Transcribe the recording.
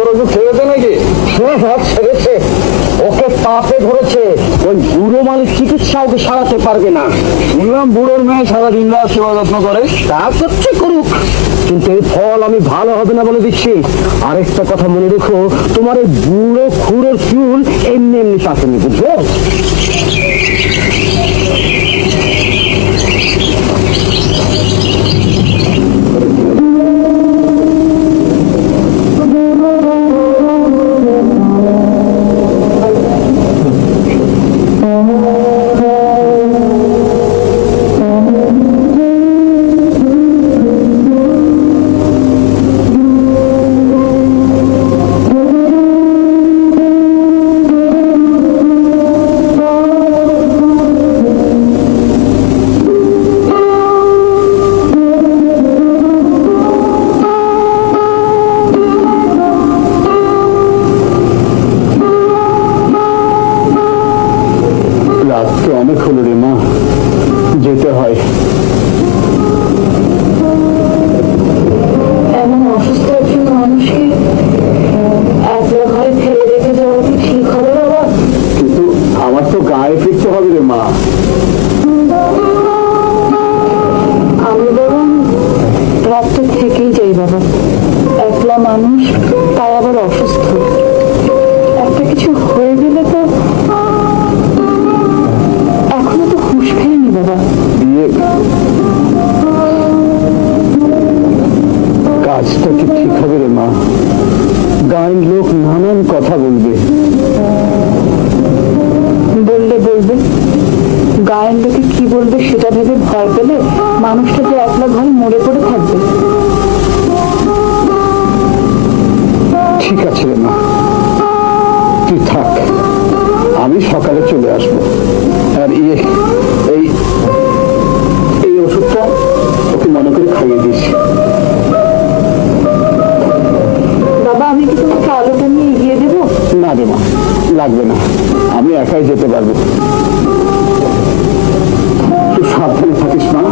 তোর ওষুধ ছেড়েছে নাকি? হ্যাঁ ছেড়েছে, ওকে পাপে ধরেছে। ওই বুড়ো মালিক চিকিৎসা ওকে সারাতে পারবে না। শুনলাম বুড়োর মেয়ে সারাদিন রাত সেবা যত্ন করে। তা করছে করুক, কিন্তু এই ফল আমি ভালো হবে না বলে দিচ্ছি। আরেকটা কথা মনে রেখো, তোমার এই বুড়ো খুঁড়ের চুল এমনি এমনি পাকেনি, বুঝলো? রাত তো অনেক হলো রে মা, যেতে হয়। এমন অসুস্থ একজন মানুষকে একলা ঘরে ফেলে রেখে যাওয়া কি ঠিক হবে বাবা? কিন্তু আমার তো গায়ে ফিরতে হবে রে মা। আমি বরং রাতটা থেকেই যাই বাবা। একলা মানুষ, তাই আবার অসুস্থ। একটা কিছু হয়ে গেলে তো, এখনো তো হুঁশ ফেরেনি বাবা। বিয়ে কাজটা কি ঠিক হবে রে মা? গায়ের লোক নানান কথা বলবে। বললে বলবে, গায়ের লোকে কি বলবে সেটা ভেবে ভয় পেলে মানুষটা যে একলা ঘরে মরে পড়ে থাকবে। ঠিক আছে রে মা, তুই থাক, আমি সকালে চলে আসবো। আর এই এই ওষুধটা ওকে মনে করে খাইয়ে দিস। বাবা, আমি কি তোমাকে আলোটা নিয়ে এগিয়ে দেবো? না রে মা, লাগবে না, আমি একাই যেতে পারবো। তুই সাবধানে থাকিস মা।